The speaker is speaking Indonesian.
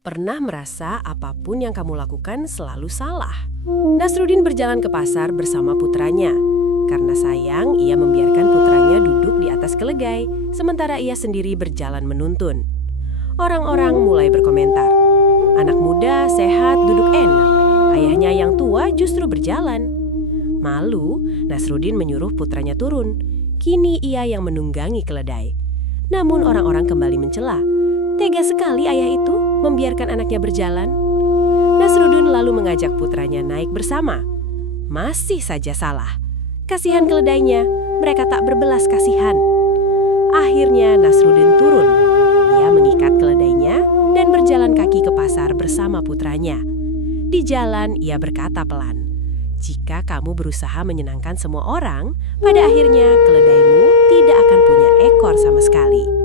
Pernah merasa apapun yang kamu lakukan selalu salah? Nasruddin berjalan ke pasar bersama putranya. Karena sayang, ia membiarkan putranya duduk di atas keledai, sementara ia sendiri berjalan menuntun. Orang-orang mulai berkomentar. Anak muda, sehat, duduk enak. Ayahnya yang tua justru berjalan. Malu, Nasruddin menyuruh putranya turun. Kini ia yang menunggangi keledai. Namun orang-orang kembali mencela. Tega sekali ayah itu membiarkan anaknya berjalan. Nasruddin lalu mengajak putranya naik bersama. Masih saja salah. Kasihan keledainya, mereka tak berbelas kasihan. Akhirnya Nasruddin turun. Ia mengikat keledainya dan berjalan kaki ke pasar bersama putranya. Di jalan ia berkata pelan, "Jika kamu berusaha menyenangkan semua orang, pada akhirnya keledaimu tidak akan punya ekor sama sekali."